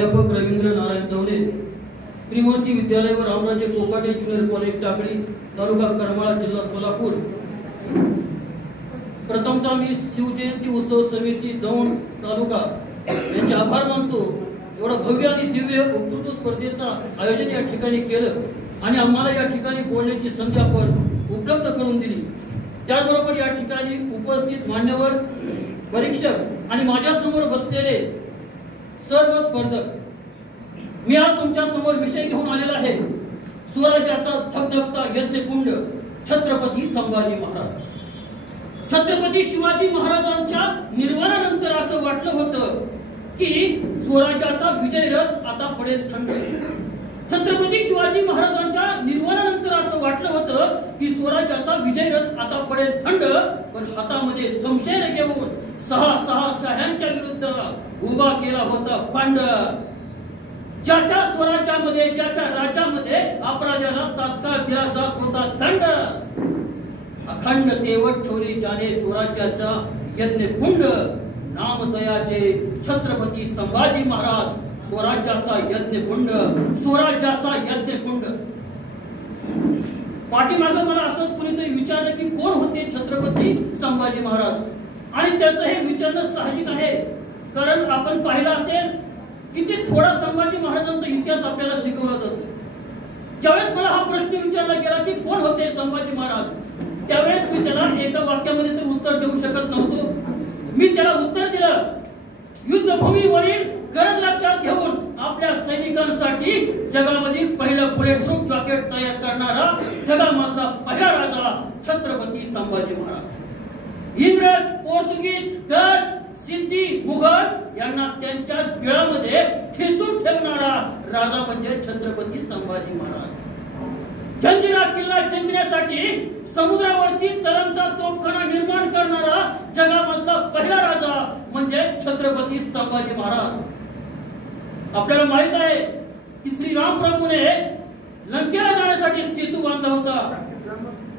प्राध्यापक रवींद्र नारायण दवले, त्रिमूर्ती विद्यालय व रामराजे कोकाटे ज्युनियर कॉलेज टाकळी, तालुका करमाळा, जिल्हा सोलापूर। प्रथमतः मी शिवजयंती उत्सव समिती दौंड तालुका यांचे आभार मानतो। एवढा भव्य आणि दिव्य वक्तृत्व स्पर्धेचा आयोजन या ठिकाणी केलं आणि आम्हाला या ठिकाणी बोलण्याची संधी आपण उपलब्ध करून दिली। त्याचबरोबर या ठिकाणी उपस्थित मान्यवर, परीक्षक आणि माझ्या समोर बसलेले सर्व स्पर्धक, मी आज तुमच्या समोर विषय घेऊन आलेला आहे स्वराज्याचा धगधगता यज्ञकुंड छत्रपती संभाजी महाराज। छत्रपती शिवाजी महाराजांच्या निर्वाणानंतर असं वाटलं होतं की स्वराज्याचा विजय रथ आता पडेल थंड। छत्रपती शिवाजी महाराजांच्या निर्वाणानंतर असं वाटलं होतं की स्वराज्याचा विजय रथ आता पडेल थंड, पण हातामध्ये शमशेर घेऊन सहा शह्यांच्या विरुद्ध उभा केला होता पांड। ज्याच्या स्वराज्यामध्ये, ज्याच्या राज्यामध्ये अपराध्याला तात्काळ दिला जात होता दंड, अखंड तेवत ठेवली ज्याने स्वराज्याचा यज्ञकुंड, नामदयाचे छत्रपती संभाजी महाराज। स्वराज्याचा यज्ञकुंड, स्वराज्याचा यज्ञकुंड। पाठीमागे मला असंच कुणीतरी विचारलं की कोण होते छत्रपती संभाजी महाराज, आणि त्याचं हे विचारणं साहजिक आहे, कारण आपण पाहिलं असेल किती थोडा संभाजी महाराजांचा इतिहास आपल्याला शिकवला जातो। ज्यावेळेस मला हा प्रश्न विचारला गेला की कोण होते संभाजी महाराज, त्यावेळेस मी त्याला एका वाक्यामध्ये तर उत्तर देऊ शकत नव्हतो। मी त्याला उत्तर दिलं, युद्धभूमीवरील गरज लक्षात घेऊन आपल्या सैनिकांसाठी जगामधील पहिलं बुलेट प्रूफ जॅकेट तयार करणारा जगामधला पहिला राजा छत्रपती संभाजी महाराज। इंग्रज, पोर्तुगीज, डच, सिद्धी, मुघल यांना त्यांच्याच बिळामध्ये ठेचून ठेवणारा राजा म्हणजे छत्रपती संभाजी महाराज। जंजिरा किल्ला जिंकण्यासाठी समुद्रावरती तरंगता तोफखाना निर्माण करणारा जगामधला पहिला राजा म्हणजे छत्रपती संभाजी महाराज। आपल्याला माहित आहे की श्रीराम प्रभूने लंकेला जाण्यासाठी सेतू बांधला होता,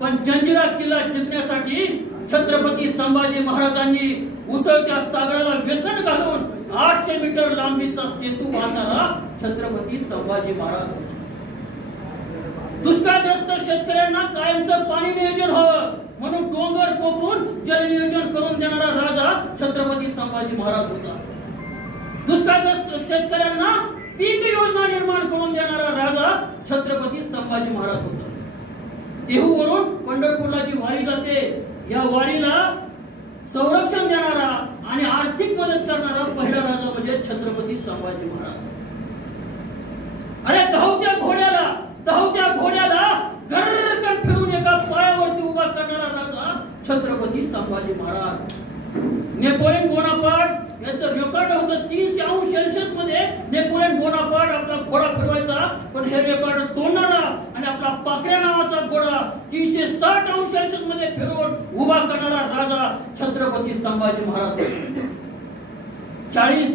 पण जंजिरा किल्ला जिंकण्यासाठी छत्रपती संभाजी महाराजांनी उसळत्या सागराला व्यसन घालून 800 मीटर लांबीचा सेतू बांधणारा छत्रपती संभाजी महाराज। दुष्काळग्रस्त शेतकऱ्यांना कायमचं पाणी नियोजन व्हावं म्हणून डोंगर पोखरून जल नियोजन करून देणारा राजा छत्रपती संभाजी महाराज होता। दुष्काळग्रस्त शेतकऱ्यांना पीक योजना निर्माण करून देणारा राजा छत्रपती संभाजी महाराज होता। देहूवरून पंढरपूरला जी वारी जाते, या वारीला संरक्षण देणारा आणि आर्थिक मदत करणारा पहिला राजा म्हणजे छत्रपती संभाजी महाराज। अरे धावत्या घोड्याला गर्रकन फिरून एका पायावरती उभा करणारा राजा छत्रपती संभाजी महाराज। नेपोलियन बोनापार्ट याचं रेकॉर्ड होतं 300 अंश सेल्सिअस मध्ये नेपोलियन बोनापार्ट आपला घोडा फिरवायचा, पण हे रेकॉर्ड तोडणारा आणि आपला पाखऱ्या नावाचा घोडा 360 अंश सेल्सिअस मध्ये फिरवून उभा करणारा राजा छत्रपती संभाजी महाराज। 40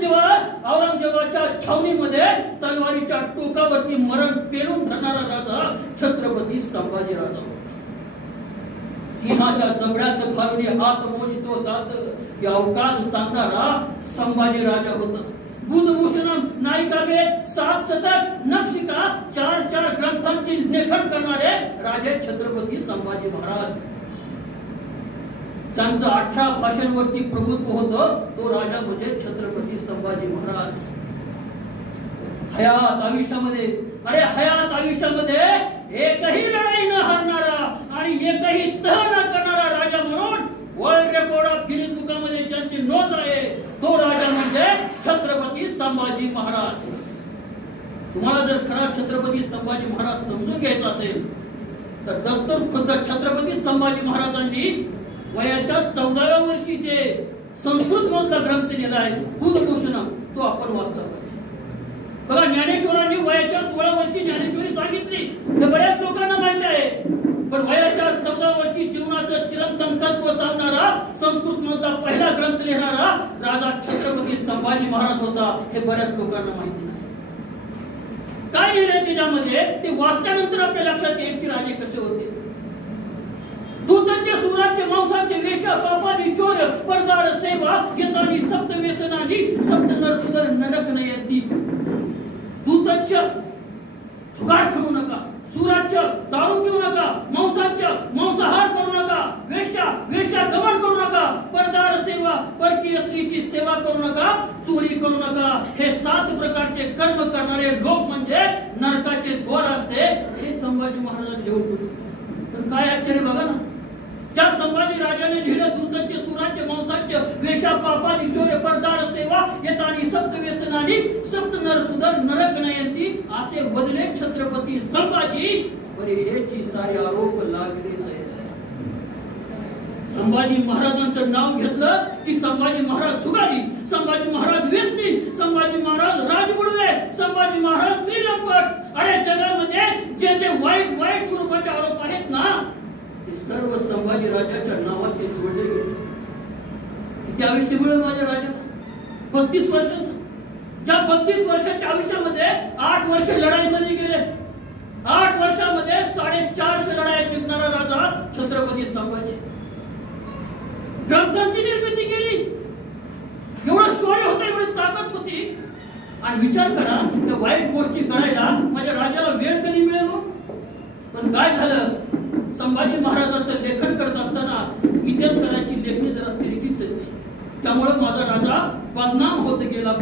दिवस औरंगजेबाच्या छावणीमध्ये तलवारीच्या टोकावरती मरण पेलून धरणारा राजा छत्रपती संभाजी राजा होता। सिंहाच्या जबड्यात घालून हात मोजितो दात या अवकाश सांगणारा संभाजी राजा होता। बुधभूषणम, नायिकाभेद, 7 शतक, नक्षिका, 4 ग्रंथांची लेखन करणारे राजे छत्रपती संभाजी महाराज। त्यांचं 18 भाषांवरती प्रभुत्व होतं, तो राजा म्हणजे छत्रपती संभाजी महाराज। हयात आयुष्यामध्ये एकही लढाई न हरणारा आणि एकही तह न करणारा राजा म्हणून वर्ल्ड रेकॉर्ड ऑफ गिनीज बुकामध्ये ज्यांची नोंद आहे, तो राजा म्हणजे छत्रपती संभाजी महाराज। तुम्हाला जर खरा छत्रपती संभाजी महाराज समजून घ्यायचा असेल तर दस्तूर खुद्द छत्रपती संभाजी महाराजांनी वयाच्या 14व्या वर्षी जे संस्कृत मधला ग्रंथ लिहिला आहे बुधभूषणम, तो आपण वाचला पाहिजे। बघा, ज्ञानेश्वरांनी वयाच्या 16 वर्षी ज्ञानेश्वरी सांगितली, हे बऱ्याच लोकांना माहिती आहे, पण वयाच्या 14 वर्षी जीवनाचं चिरंतन तत्व सांगणारा संस्कृत मधला पहिला ग्रंथ लिहिणारा राजा छत्रपती संभाजी महाराज होता, हे बऱ्याच लोकांना माहिती नाही। काय लिहिलंय त्याच्यामध्ये ते वाचल्यानंतर आपल्या लक्षात येईल की राजे कसे होते। दूत दूतचे सुराचे मांसाचे वेशा पापादी चोर परदार सेवा येतानी सप्त व्यसनानी सप्त नरसुदर नरक नयती. दूतच्य जुगार खेळू नका, सुराच्य दारू पिऊ नका, मांसाच्य मांसाहार करू नका, वेश्या गमन करू नका, परदार सेवा परकीय स्त्रीची सेवा करू नका, चोरी करू नका. हे 7 प्रकारचे कर्म करणारे लोक म्हणजे नरकाचे द्वार असते. हे संभाजी महाराजांनी लिहून ठेवले. पण काय आश्चर्य बघा ना, ज्या संभाजी राजाने लिहिलं दूतचे सुराचे मांसाच्य वेशा पापादी चोर परदार सेवा येतानी सप्त व्यसनानी सप्त नरसुदर नरक नयंती असे वदले छत्रपती संभाजी. बरे हेची सारे आरोप लागले. संभाजी महाराजांचं नाव घेतलं की संभाजी महाराज सुगारी, संभाजी महाराज व्यसनी, संभाजी महाराज राजगुडवे, संभाजी महाराज श्रीलंकट. अरे जगामध्ये जे जे वाईट वाईट स्वरूपाचे आरोप आहेत ना, ते सर्व संभाजी राजाच्या नावाशी जोडले गेले. किती आयुष्य मिळेल माझ्या राजा? 32 वर्षाचं. ज्या 32 वर्षाच्या आयुष्यामध्ये 8 वर्ष लढाईमध्ये गेले. 8 वर्षामध्ये 450 लढाई जिंकणारा राजा छत्रपती संभाजी. ग्रंथांची निर्मिती केली. एवढं शौर्य होतं, एवढी ताकद होती. आणि विचार करा, त्या वाईट गोष्टी करायला माझ्या राजाला वेळ कधी मिळेल? पण काय झालं, संभाजी महाराजांचं लेखन करत असताना इतिहासकारांची लेखणी जरा तिरकीच आहे. त्यामुळे माझा राजा बदनाम होत गेला.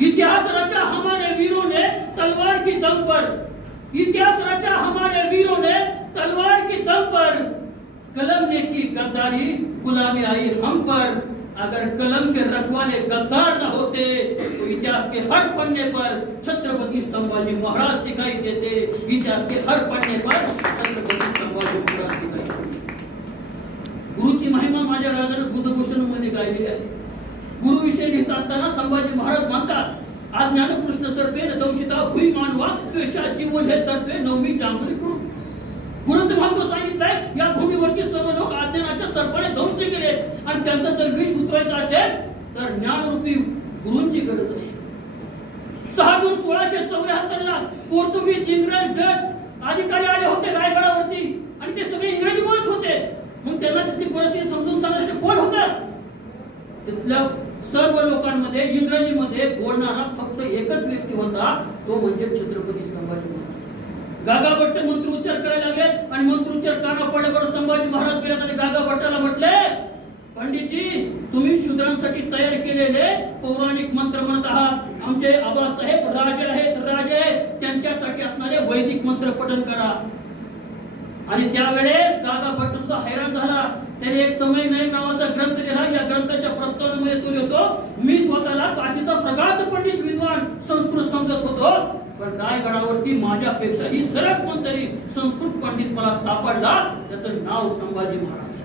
इतिहास रचा हमारे वीरों ने तलवार की दम पर, इतिहास रचा हमारे वीरों ने तलवार की दम पर, कलम ने की गद्दारी गुलामी आई हम पर. अगर कलम के रखवाले गद्दार न होते तो इतिहास के हर पन्ने पर छत्रपति संभाजी महाराज दिखाई देते. इतिहास के हर पन्ने पर छत्रपति संभाजी महाराज दिखाई देते. गुरुची महिमा माझ्या राजाने बुद्धभूषण मध्ये गायलेली आहे. गुरु विषय लिहित असताना संभाजी महाराज म्हणतात, आज्ञान कृष्ण सर्पेन दंशिता भुई मानवा द्वेषा जीवन हे तर्फे नवमी चांगली करू. गुरुचं महत्व सांगितलंय. या भूमीवरचे सर्व लोक अज्ञानाच्या सर्पाने दंशले गेले आणि त्यांचं जर विष उतरायचं असेल तर ज्ञानरूपी गुरूंची गरज आहे. 6 जून 1674 ला पोर्तुगीज, इंग्रज, डच अधिकारी आले होते रायगडावरती आणि ते सगळे इंग्रजी बोलत होते. मग त्यांना तिथली परिस्थिती समजून सांगण्यासाठी कोण होतं? तिथल्या सर्व लोकांमध्ये इंग्रजीमध्ये बोलणारा फक्त एकच व्यक्ती होता, तो म्हणजे छत्रपती संभाजी महाराज. गागाभट्ट मंत्रोच्चार करायला लागले आणि मंत्रोच्चार काना पडल्याबरोबर संभाजी महाराज गेले आणि गागाभट्टाला म्हटले, पंडितजी तुम्ही शूद्रांसाठी तयार केलेले पौराणिक मंत्र म्हणत आहात. आमचे आबासाहेब राजे त्यांच्यासाठी असणारे वैदिक मंत्र पठण करा. आणि त्यावेळेस गागाभट्ट सुद्धा हैराण झाला. त्याने एक समय नयन नावाचा ग्रंथ लिहिला. या ग्रंथाच्या प्रस्तावनेमध्ये तो लिहितो, मी स्वतःला काशीचा प्रगाढ पंडित विद्वान संस्कृत समजत होतो, पण रायगडावरती माझ्यापेक्षाही सरसमंतरी संस्कृत पंडित मला सापडला. त्याचं नाव संभाजी महाराज.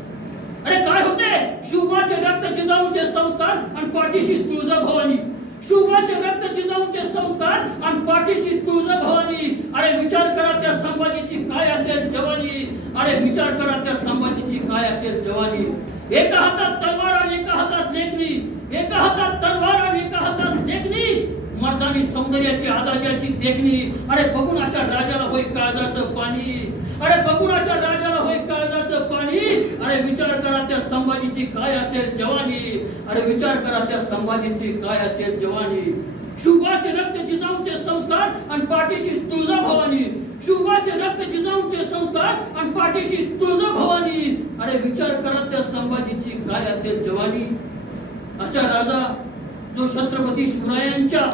अरे काय होते, शुभाचे रक्त जिजाऊचे संस्कार आणि पाठीशी तुळजाभवानी. शुभाचे रक्त जिजाऊचे संस्कार आणि पाठीशी तुळजाभवानी. अरे विचार करा त्या संभाजीची काय असेल जवानी. अरे विचार करा त्या संभाजीची काय असेल जवानी. एका हातात तलवार आणि एका हातात लेखणी. एका हातात तलवार आणि एका हातात लेखणी. मर्दानी सौंदर्याची आदाजाची देखणी. अरे बघून अशा राजाला होय काळजाचं पाणी. अरे बघून अशा राजाला होय काळजाचं पाणी. अरे विचार करा त्या संभाजीची काय असेल जवानी. अरे विचार करा त्या संभाजीची काय असेल जवानी. शुभाचे रक्त जिजाऊचे संस्कार आणि पाठीशी तुळजाभवानी. शुभाचे रक्त जिजाऊचे संस्कार आणि पाठीशी तुळजाभवानी. अरे विचार करा त्या संभाजीची काय असेल जवानी. अशा राजा जो छत्रपती शिवरायांच्या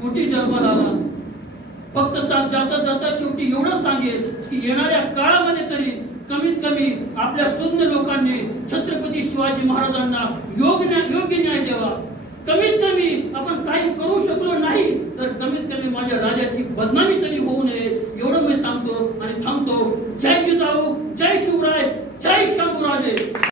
पोटी जन्माला आला. फक्त जाता जाता शेवटी एवढं सांगेल की येणाऱ्या काळामध्ये तरी कमीत कमी आपल्या सुज्ञ लोकांनी छत्रपती शिवाजी महाराजांना योग्य न्याय द्यावा. कमीत कमी आपण काही करू शकलो नाही तर कमीत कमी माझ्या राजाची बदनामी